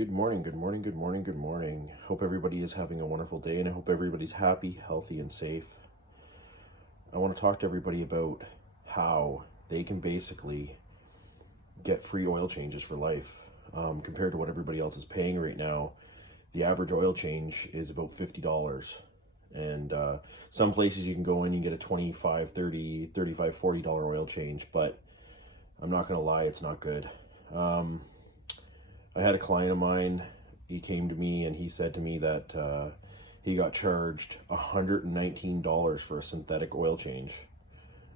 Good morning, good morning, good morning, good morning. Hope everybody is having a wonderful day and I hope everybody's happy, healthy, and safe. I want to talk to everybody about how they can basically get free oil changes for life. Compared to what everybody else is paying right now, the average oil change is about $50. And some places you can go in and get a $25, $30, $35, $40 oil change, but I'm not going to lie, it's not good. I had a client of mine, he came to me and he said to me that he got charged $119 for a synthetic oil change.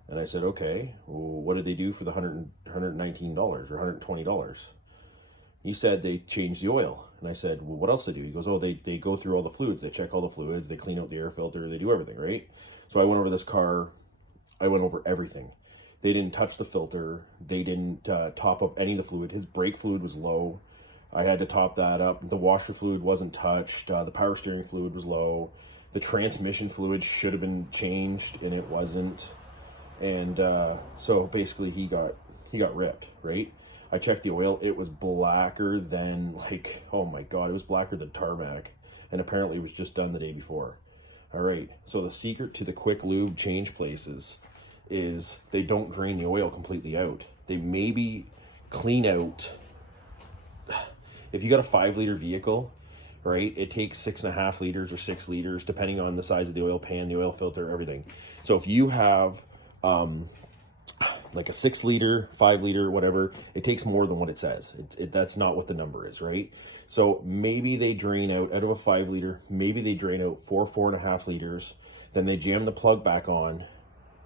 And I said, okay, well, what did they do for the $119 or $120? He said they changed the oil. And I said, well, what else they do? He goes, oh, they go through all the fluids. They check all the fluids. They clean out the air filter. They do everything, right? So I went over this car. I went over everything. They didn't touch the filter. They didn't top up any of the fluid. His brake fluid was low. I had to top that up. The washer fluid wasn't touched. The power steering fluid was low. The transmission fluid should have been changed and it wasn't. And so basically he got ripped, right? I checked the oil. It was blacker than, like, oh my God, it was blacker than tarmac. And apparently it was just done the day before. All right, so the secret to the quick lube change places is they don't drain the oil completely out. They maybe clean out, if you got a 5-liter vehicle, right, it takes 6.5 liters or 6 liters, depending on the size of the oil pan, the oil filter, everything. So if you have like a 6-liter, 5-liter, whatever, it takes more than what it says. That's not what the number is, right? So maybe they drain out of a 5-liter, maybe they drain out 4.5 liters, then they jam the plug back on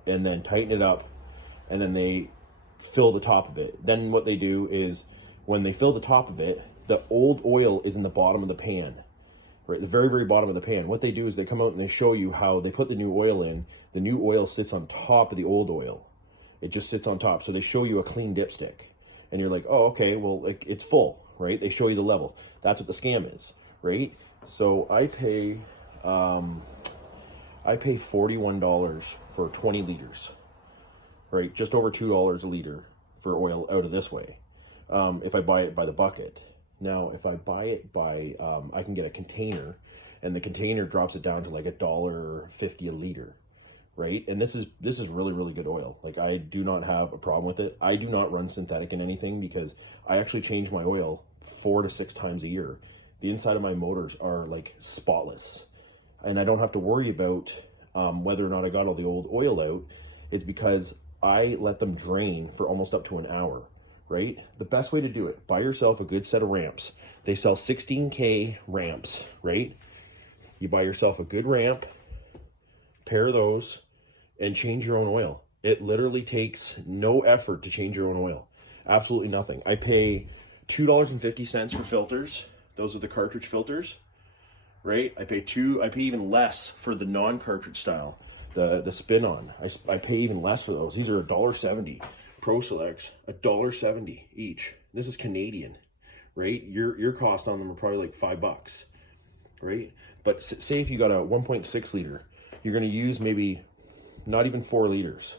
and then tighten it up, and then they fill the top of it. Then what they do is when they fill the top of it, the old oil is in the bottom of the pan, right? The very, very bottom of the pan. What they do is they come out and they show you how they put the new oil in. The new oil sits on top of the old oil. It just sits on top. So they show you a clean dipstick and you're like, oh, okay, well, like, it's full, right? They show you the level. That's what the scam is, right? So I pay $41 for 20 liters, right? Just over $2 a liter for oil out of this way. If I buy it by the bucket. Now, if I buy it by, I can get a container, and the container drops it down to like $1.50 a liter, right? And this is really, really good oil. Like, I do not have a problem with it. I do not run synthetic in anything because I actually change my oil 4 to 6 times a year. The inside of my motors are like spotless, and I don't have to worry about whether or not I got all the old oil out. It's because I let them drain for almost up to an hour. Right? The best way to do it, buy yourself a good set of ramps. They sell 16K ramps, right? You buy yourself a good ramp, pair of those, and change your own oil. It literally takes no effort to change your own oil. Absolutely nothing. I pay $2.50 for filters. Those are the cartridge filters, right? I pay even less for the non-cartridge style, the spin-on. I pay even less for those. These are $1.70. Pro Selects, $1.70 each. This is Canadian, right? Your cost on them are probably like $5, right? But say if you got a 1.6 liter, you're going to use maybe not even 4 liters,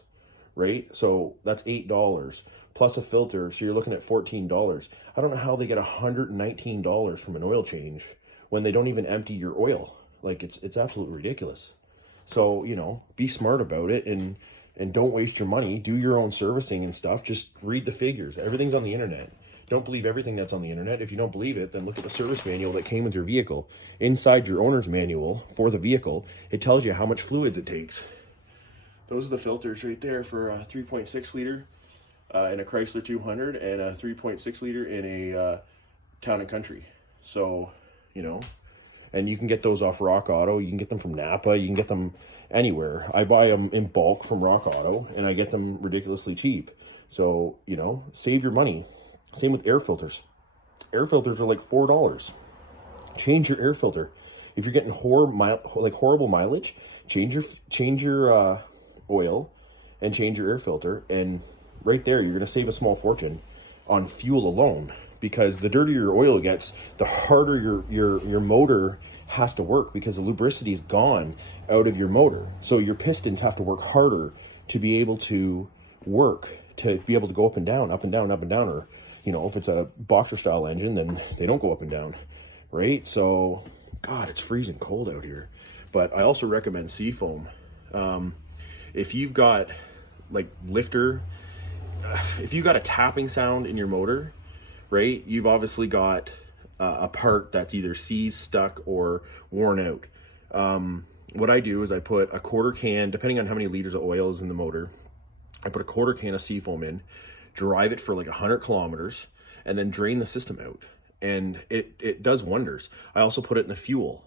right? So that's $8 plus a filter. So you're looking at $14. I don't know how they get $119 from an oil change when they don't even empty your oil. Like, it's absolutely ridiculous. So, you know, be smart about it and don't waste your money. Do your own servicing and stuff. Just read the figures. Everything's on the internet. Don't believe everything that's on the internet. If you don't believe it, then look at the service manual that came with your vehicle. Inside your owner's manual for the vehicle, it tells you how much fluids it takes. Those are the filters right there for a 3.6 liter in a Chrysler 200 and a 3.6 liter in a Town and Country. So, you know, and you can get those off Rock Auto. You can get them from Napa. You can get them anywhere. I buy them in bulk from Rock Auto, and I get them ridiculously cheap. So, you know, save your money. Same with air filters. Air filters are like $4. Change your air filter. If you're getting horrible mileage, change your oil and change your air filter, and right there you're going to save a small fortune on fuel alone. Because the dirtier your oil gets, the harder your motor has to work, because the lubricity is gone out of your motor. So your pistons have to work harder to be able to work, to be able to go up and down, or, You know, if it's a boxer style engine, then they don't go up and down, right? So, God, it's freezing cold out here. But I also recommend Seafoam. If you've got like lifter, if you got a tapping sound in your motor, right, you've obviously got a part that's either seized, stuck, or worn out. What I do is I put a quarter can, depending on how many liters of oil is in the motor, I put a quarter can of Seafoam in, drive it for like 100 kilometers, and then drain the system out. And it does wonders. I also put it in the fuel.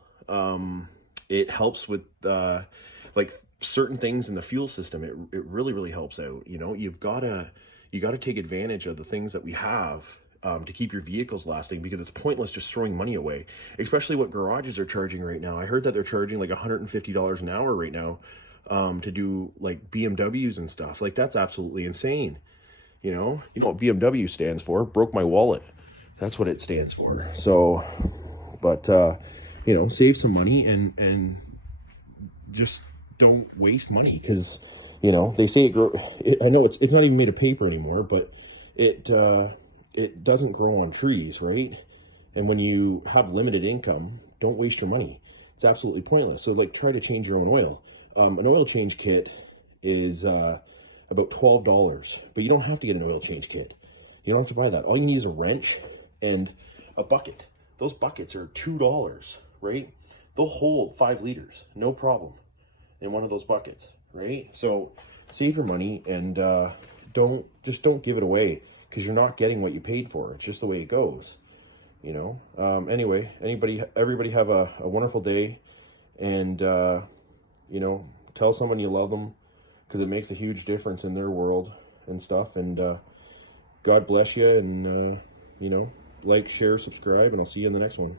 It helps with like certain things in the fuel system. It really, really helps out. You know, you gotta take advantage of the things that we have to keep your vehicles lasting, because it's pointless just throwing money away, especially what garages are charging right now. I heard that they're charging like $150 an hour right now to do like BMWs and stuff. Like, that's absolutely insane. You know what BMW stands for? Broke my wallet. That's what it stands for. So, but you know, save some money and just don't waste money, because you know they say I know it's not even made of paper anymore, but it doesn't grow on trees, right? And when you have limited income, don't waste your money. It's absolutely pointless. So like, try to change your own oil. An oil change kit is about $12, but you don't have to get an oil change kit. You don't have to buy that. All you need is a wrench and a bucket. Those buckets are $2, right? They'll hold 5 liters, no problem, in one of those buckets, right? So save your money and don't give it away, because you're not getting what you paid for. It's just the way it goes, you know. Anyway, everybody have a wonderful day, and you know, tell someone you love them, because it makes a huge difference in their world and stuff. And God bless you, and you know, like, share, subscribe, and I'll see you in the next one.